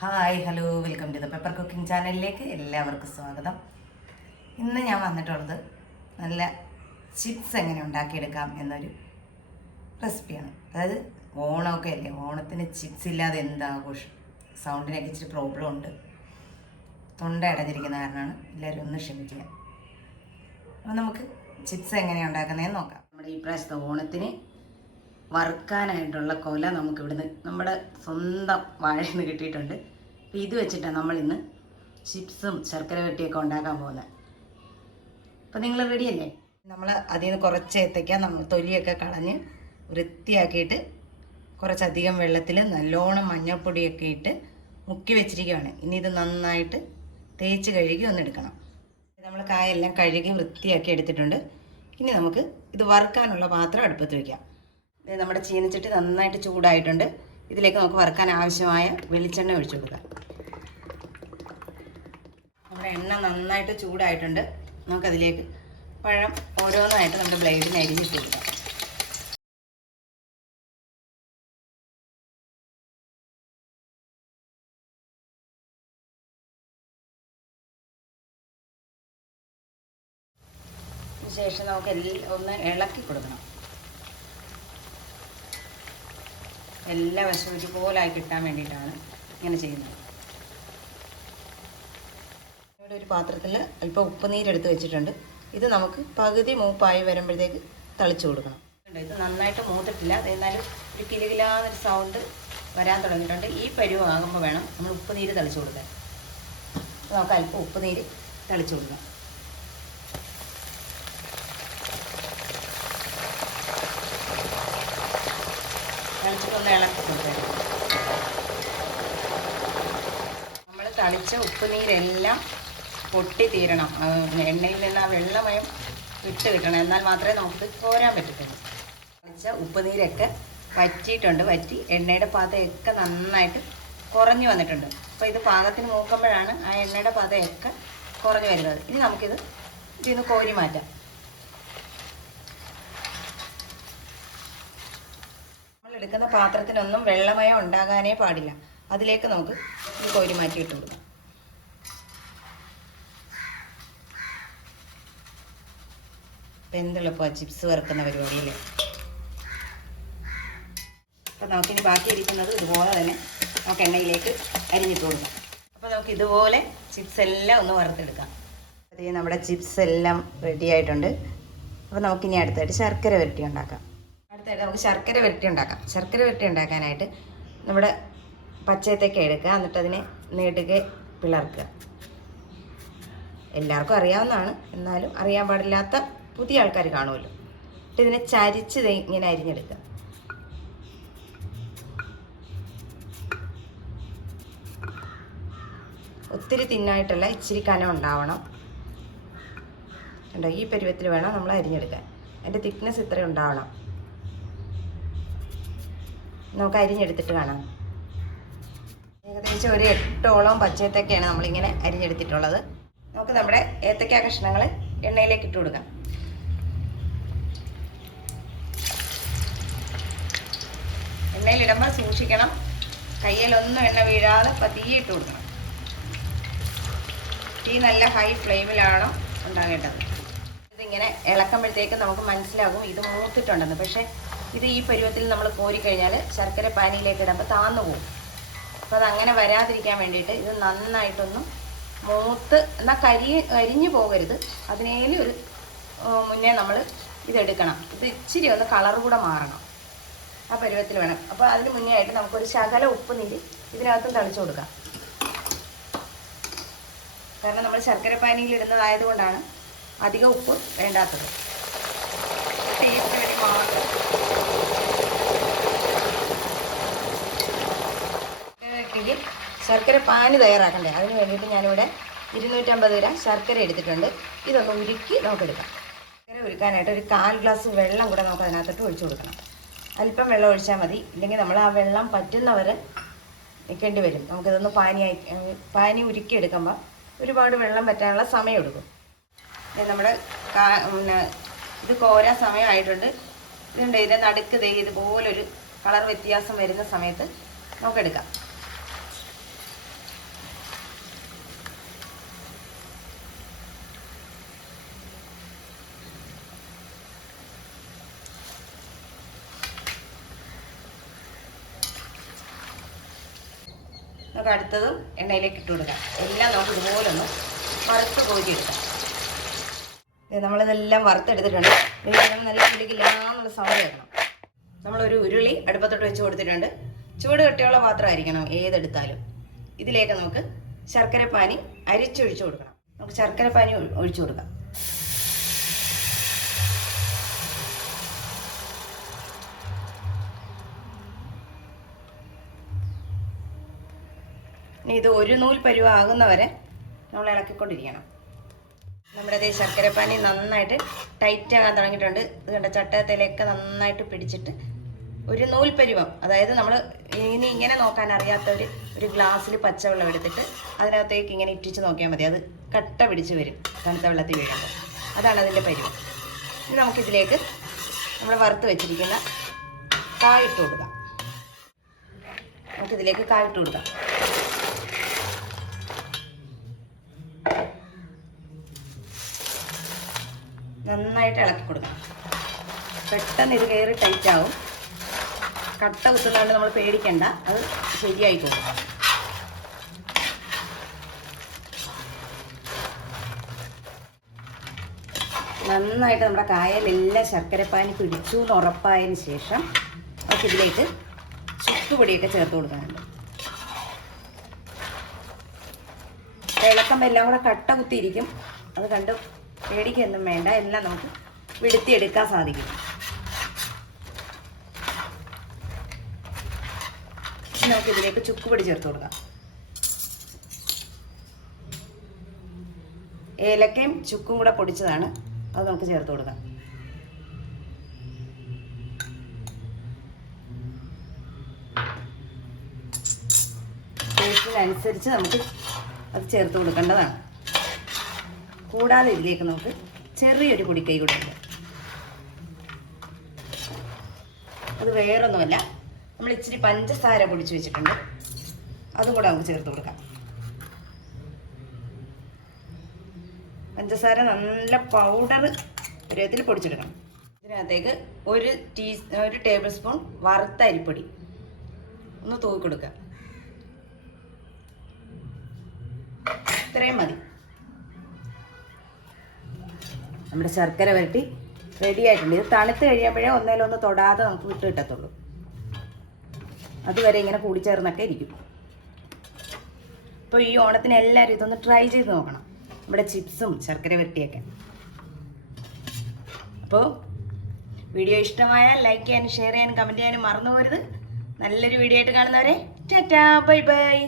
Hi hello welcome to the pepper cooking ചാനലിലേക്ക് എല്ലാവർക്കും സ്വാഗതം. ഇന്ന് ഞാൻ വന്നിട്ടുള്ളത് നല്ല ചിപ്സ് എങ്ങനെ ഉണ്ടാക്കിയെടുക്കാം എന്നൊരു റെസിപ്പിയാണ്. അതായത് ഓണമൊക്കെ അല്ലേ, ഓണത്തിന് ചിപ്സ് ഇല്ലാതെ എന്താഘോഷം. സൗണ്ടിനൊക്കെ ഇച്ചിരി പ്രോബ്ലം ഉണ്ട്, തൊണ്ട അടഞ്ഞിരിക്കുന്ന കാരണമാണ്. എല്ലാവരും ഒന്ന് ക്ഷമിക്കുക. അപ്പോൾ നമുക്ക് ചിപ്സ് എങ്ങനെയാണ് ഉണ്ടാക്കുന്നതെന്ന് നോക്കാം. നമ്മുടെ ഈ പ്രാവശ്യത്തെ ഓണത്തിന് വറുക്കാനായിട്ടുള്ള കൊല നമുക്കിവിടുന്ന് നമ്മുടെ സ്വന്തം വാഴയിൽ നിന്ന് കിട്ടിയിട്ടുണ്ട്. അപ്പോൾ ഇത് വെച്ചിട്ടാണ് നമ്മളിന്ന് ചിപ്സും ശർക്കര വെട്ടിയൊക്കെ ഉണ്ടാക്കാൻ പോകുന്നത്. അപ്പോൾ നിങ്ങൾ റെഡിയല്ലേ? നമ്മൾ അതിൽ നിന്ന് കുറച്ച് ഏത്തയ്ക്ക നമ്മൾ തൊലിയൊക്കെ കളഞ്ഞ് വൃത്തിയാക്കിയിട്ട് കുറച്ചധികം വെള്ളത്തിൽ നല്ലോണം മഞ്ഞൾപ്പൊടിയൊക്കെ ഇട്ട് മുക്കി വെച്ചിരിക്കുകയാണ്. ഇനി ഇത് നന്നായിട്ട് തേച്ച് കഴുകി ഒന്നെടുക്കണം. നമ്മൾ കായെല്ലാം കഴുകി വൃത്തിയാക്കി എടുത്തിട്ടുണ്ട്. ഇനി നമുക്ക് ഇത് വറുക്കാനുള്ള പാത്രം അടുപ്പത്ത് വയ്ക്കാം. നമ്മുടെ ചീനച്ചട്ടി നന്നായിട്ട് ചൂടായിട്ടുണ്ട്. ഇതിലേക്ക് നമുക്ക് വറുക്കാൻ ആവശ്യമായ വെളിച്ചെണ്ണ ഒഴിച്ചു കൊടുക്കാം. നമ്മുടെ എണ്ണ നന്നായിട്ട് ചൂടായിട്ടുണ്ട്. നമുക്കതിലേക്ക് പഴം ഓരോന്നായിട്ട് നമ്മുടെ ബ്ലേഡിന് അരിഞ്ഞിട്ട് കൊടുക്കാം. ശേഷം നമുക്ക് ഒന്ന് ഇളക്കി കൊടുക്കണം. എല്ലാ വശവും ഇതുപോലായി കിട്ടാൻ വേണ്ടിയിട്ടാണ് ഇങ്ങനെ ചെയ്യുന്നത്. ഇവിടെ ഒരു പാത്രത്തിൽ അല്പം ഉപ്പുനീരെടുത്ത് വെച്ചിട്ടുണ്ട്. ഇത് നമുക്ക് പകുതി മൂപ്പായി വരുമ്പോഴത്തേക്ക് തളിച്ചു കൊടുക്കണം. ഇത് നന്നായിട്ട് മൂത്തിട്ടില്ല, എന്നാലും ഒരു കിലുകിലാന്നൊരു സൗണ്ട് വരാൻ തുടങ്ങിയിട്ടുണ്ട്. ഈ പരുവാകുമ്പോൾ വേണം നമ്മൾ ഉപ്പുനീര് തളിച്ചു കൊടുക്കാൻ. നമുക്ക് അല്പം ഉപ്പുനീര് തളിച്ചു കൊടുക്കാം. തളിച്ചിട്ടൊന്ന് ഇളക്കി കൊടുക്കുക. നമ്മൾ തളിച്ച ഉപ്പുനീരെല്ലാം പൊട്ടി തീരണം. എണ്ണയിൽ നിന്ന് ആ വെള്ളമയം വിട്ട് കിട്ടണം. എന്നാൽ മാത്രമേ നമുക്ക് കോരാൻ പറ്റത്തുള്ളൂ. തളിച്ച ഉപ്പുനീരൊക്കെ വറ്റിയിട്ടുണ്ട്. വറ്റി എണ്ണയുടെ പതയൊക്കെ നന്നായിട്ട് കുറഞ്ഞു വന്നിട്ടുണ്ട്. അപ്പോൾ ഇത് പാകത്തിന് മൂക്കുമ്പോഴാണ് ആ എണ്ണയുടെ പതയൊക്കെ കുറഞ്ഞു വരുന്നത്. ഇനി നമുക്കിത് ഇതിന്ന് കോരി മാറ്റാം. എടുക്കുന്ന പാത്രത്തിനൊന്നും വെള്ളമയം ഉണ്ടാകാനേ പാടില്ല. അതിലേക്ക് നമുക്ക് ഇത് കോരി മാറ്റി ഇട്ട് കൊടുക്കാം. അപ്പം എന്തെളുപ്പമാണ് ചിപ്സ് വറുക്കുന്ന പരിപാടിയിൽ. അപ്പം നമുക്കിനി ബാക്കിയിരിക്കുന്നത് ഇതുപോലെ തന്നെ നമുക്ക് എണ്ണയിലേക്ക് അരിഞ്ഞിട്ട് കൊടുക്കാം. അപ്പോൾ നമുക്ക് ഇതുപോലെ ചിപ്സ് എല്ലാം ഒന്ന് വറുത്തെടുക്കാം. അത് നമ്മുടെ ചിപ്സ് എല്ലാം റെഡി ആയിട്ടുണ്ട്. അപ്പോൾ നമുക്കിനി അടുത്തായിട്ട് ശർക്കര വരട്ടി ഉണ്ടാക്കാം. അടുത്തായിട്ട് നമുക്ക് ശർക്കര വരട്ടി ഉണ്ടാക്കാം. ശർക്കര വരട്ടി ഉണ്ടാക്കാനായിട്ട് നമ്മുടെ പച്ചയത്തേക്ക് എടുക്കുക, എന്നിട്ട് അതിനെ നെടുകെ പിളർക്കുക. എല്ലാവർക്കും അറിയാവുന്നതാണ്, എന്നാലും അറിയാൻ പാടില്ലാത്ത പുതിയ ആൾക്കാർ കാണുമല്ലോ. എന്നിട്ട് ഇതിനെ ചരിച്ച് ഇങ്ങനെ അരിഞ്ഞെടുക്കുക. ഒത്തിരി തിന്നായിട്ടല്ല, ഇച്ചിരി കനം ഉണ്ടാവണം. കണ്ടോ, ഈ പരുവത്തിൽ വേണം നമ്മൾ അരിഞ്ഞെടുക്കാൻ. അതിൻ്റെ തിക്നെസ് ഇത്രയും ഉണ്ടാവണം. നമുക്ക് അരിഞ്ഞെടുത്തിട്ട് കാണാം. ഏകദേശം ഒരു 8ഓളം പച്ചയത്തേക്കാണ് നമ്മളിങ്ങനെ അരിഞ്ഞെടുത്തിട്ടുള്ളത്. നമുക്ക് നമ്മുടെ ഏത്തക്ക കഷ്ണങ്ങൾ എണ്ണയിലേക്ക് ഇട്ട് കൊടുക്കാം. എണ്ണയിലിടുമ്പോൾ സൂക്ഷിക്കണം, കയ്യിലൊന്നും എണ്ണ വീഴാതെ പതിയെ ഇട്ട് കൊടുക്കണം. തീ നല്ല ഹൈ ഫ്ലെയിമിലാണ് ഉണ്ടാകേണ്ടത്. ഇതിങ്ങനെ ഇളക്കുമ്പോഴത്തേക്ക് നമുക്ക് മനസ്സിലാകും ഇത് മൂത്തിട്ടുണ്ടെന്ന്. പക്ഷേ ഇത് ഈ പരുവത്തിൽ നമ്മൾ കോരിക്കഴിഞ്ഞാൽ ശർക്കര പാനിയിലേക്ക് ഇടുമ്പോൾ താന്നു പോകും. അപ്പോൾ അതങ്ങനെ വരാതിരിക്കാൻ വേണ്ടിയിട്ട് ഇത് നന്നായിട്ടൊന്നും മൂത്ത്, എന്നാൽ കരിഞ്ഞു പോകരുത്. അതിനേലും ഒരു മുന്നേ നമ്മൾ ഇതെടുക്കണം. ഇത് ഇച്ചിരി ഒന്ന് കളർ കൂടെ മാറണം. ആ പരുവത്തിൽ വേണം. അപ്പോൾ അതിന് മുന്നേ ആയിട്ട് നമുക്കൊരു ശകല ഉപ്പ് നീര് ഇതിനകത്തും തളിച്ചു കൊടുക്കാം. കാരണം നമ്മൾ ശർക്കര പാനിയിൽ ഇടുന്നതായതുകൊണ്ടാണ് അധികം ഉപ്പ് വേണ്ടാത്തത്. ടേസ്റ്റ് വേണ്ടി മാത്രം. ശർക്കര പാനി തയ്യാറാക്കണ്ടേ, അതിന് വേണ്ടിയിട്ട് ഞാനിവിടെ 250 ഗ്രാം ശർക്കര എടുത്തിട്ടുണ്ട്. ഇതൊന്ന് ഉരുക്കി നമുക്കെടുക്കാം. ശർക്കര ഉരുക്കാനായിട്ട് ഒരു 1/4 ഗ്ലാസ് വെള്ളം കൂടെ നമുക്ക് അതിനകത്തോട്ട് ഒഴിച്ചു കൊടുക്കണം. അല്പം വെള്ളം ഒഴിച്ചാൽ മതി, ഇല്ലെങ്കിൽ നമ്മൾ ആ വെള്ളം പറ്റുന്നവരെ നിൽക്കേണ്ടി വരും. നമുക്കിതൊന്ന് പാനി ഉരുക്കിയെടുക്കുമ്പോൾ ഒരുപാട് വെള്ളം പറ്റാനുള്ള സമയം എടുക്കും. നമ്മുടെ ഇത് കോരാൻ സമയമായിട്ടുണ്ട്. ഇതുണ്ട്, ഇതിൻ്റെ നടുക്ക് ഇതുപോലൊരു കളർ വ്യത്യാസം വരുന്ന സമയത്ത് നമുക്കെടുക്കാം. നമുക്ക് അടുത്തതും എണ്ണയിലേക്ക് ഇട്ട് കൊടുക്കാം. എല്ലാം നമുക്ക് ഇതുപോലെ ഒന്ന് വറുത്ത് കോരിയെടുക്കാം. നമ്മളിതെല്ലാം വറുത്തെടുത്തിട്ടുണ്ട്. ഇതിന് നല്ല പിടിക്കില്ലാന്നുള്ള സൗണ്ട് കേൾക്കണം. നമ്മളൊരു ഉരുളി അടുപ്പത്തോട്ട് വെച്ച് കൊടുത്തിട്ടുണ്ട്. ചൂട് കട്ടിയുള്ള പാത്രമായിരിക്കണം ഏതെടുത്താലും. ഇതിലേക്ക് നമുക്ക് ശർക്കരപ്പാനി അരിച്ചൊഴിച്ച് കൊടുക്കണം. നമുക്ക് ശർക്കരപ്പാനി ഒഴിച്ചു കൊടുക്കാം. ഇനി ഇത് ഒരു നൂൽ പരുവാകുന്നവരെ നമ്മൾ ഇളക്കിക്കൊണ്ടിരിക്കണം. നമ്മുടെ ശർക്കരപ്പാനി നന്നായിട്ട് ടൈറ്റ് ആകാൻ തുടങ്ങിയിട്ടുണ്ട്. ഇത് കണ്ട ചട്ടത്തിലൊക്കെ നന്നായിട്ട് പിടിച്ചിട്ട് ഒരു നൂൽ പരുവം, അതായത് നമ്മൾ ഇനി ഇങ്ങനെ നോക്കാൻ അറിയാത്തവർ ഒരു ഗ്ലാസ്സിൽ പച്ചവെള്ളം എടുത്തിട്ട് അതിനകത്തേക്ക് ഇങ്ങനെ ഇറ്റിച്ച് നോക്കിയാൽ മതി. അത് കട്ട പിടിച്ച് വരും തണുത്ത വെള്ളത്തിൽ വീഴുമ്പോൾ. അതാണ് അതിൻ്റെ പരുവം. ഇനി നമുക്കിതിലേക്ക് നമ്മൾ വറുത്ത് വെച്ചിരിക്കുന്ന കായിട്ട് കൊടുക്കാം. നമുക്കിതിലേക്ക് കായിട്ട് കൊടുക്കാം. നന്നായിട്ട് ഇളക്കി കൊടുക്കാം. പെട്ടെന്ന് ഇത് കയറി ടൈറ്റ് ആവും. കട്ട കുത്തുന്നതുകൊണ്ട് നമ്മൾ പേടിക്കണ്ട, അത് ശരിയായി പോകും. നന്നായിട്ട് നമ്മുടെ കായലെല്ലാം ശർക്കരപ്പാനി പിടിച്ചു എന്ന് ഉറപ്പായതിന് ശേഷം നമുക്കിതിലേക്ക് ചുക്കുപൊടിയൊക്കെ ചേർത്ത് കൊടുക്കാനുണ്ട്. ഇളക്കുമ്പോൾ എല്ലാം കൂടെ കട്ട കുത്തിയിരിക്കും. അത് കണ്ട് പേടിക്കൊന്നും വേണ്ട, എല്ലാം നമുക്ക് വിടുത്തിയെടുക്കാൻ സാധിക്കും. നമുക്ക് ഇതിലേക്ക് ചുക്കുപൊടി ചേർത്ത് കൊടുക്കാം. ഏലക്കയും ചുക്കും കൂടെ പൊടിച്ചതാണ്, അത് നമുക്ക് ചേർത്ത് കൊടുക്കാം. ടേസ്റ്റിനനുസരിച്ച് നമുക്ക് അത് ചേർത്ത് കൊടുക്കേണ്ടതാണ്. കൂടാതെ ഇതിലേക്ക് നമുക്ക് ചെറിയൊരു പൊടിക്കൈ കൂടെ ഉണ്ട്. അത് വേറൊന്നുമല്ല, നമ്മൾ ഇച്ചിരി പഞ്ചസാര പൊടിച്ച് വെച്ചിട്ടുണ്ട്, അതും കൂടെ നമുക്ക് ചേർത്ത് കൊടുക്കാം. പഞ്ചസാര നല്ല പൗഡർ പരുവത്തിൽ പൊടിച്ചെടുക്കണം. ഇതിനകത്തേക്ക് ഒരു ടേബിൾ സ്പൂൺ വറുത്ത അരിപ്പൊടി ഒന്ന് തൂക്കി കൊടുക്കുക. ഇത്രയും മതി. നമ്മുടെ ശർക്കര വരട്ടി റെഡി ആയിട്ടുണ്ട്. ഇത് തണുത്ത് കഴിയുമ്പോഴേ ഒന്നേലൊന്ന് തൊടാതെ നമുക്ക് വിട്ട് കിട്ടത്തുള്ളൂ. അതുവരെ ഇങ്ങനെ കൂടിച്ചേർന്നൊക്കെ ഇരിക്കും. അപ്പോൾ ഈ ഓണത്തിന് എല്ലാവരും ഇതൊന്ന് ട്രൈ ചെയ്ത് നോക്കണം, നമ്മുടെ ചിപ്സും ശർക്കര വരട്ടിയൊക്കെ. അപ്പോൾ വീഡിയോ ഇഷ്ടമായാൽ ലൈക്ക് ചെയ്യാനും ഷെയർ ചെയ്യാനും കമൻറ്റ് ചെയ്യാനും മറന്നു പോകരുത്. നല്ലൊരു വീഡിയോ ആയിട്ട് കാണുന്നവരെ ടാറ്റാ ബൈ ബൈ.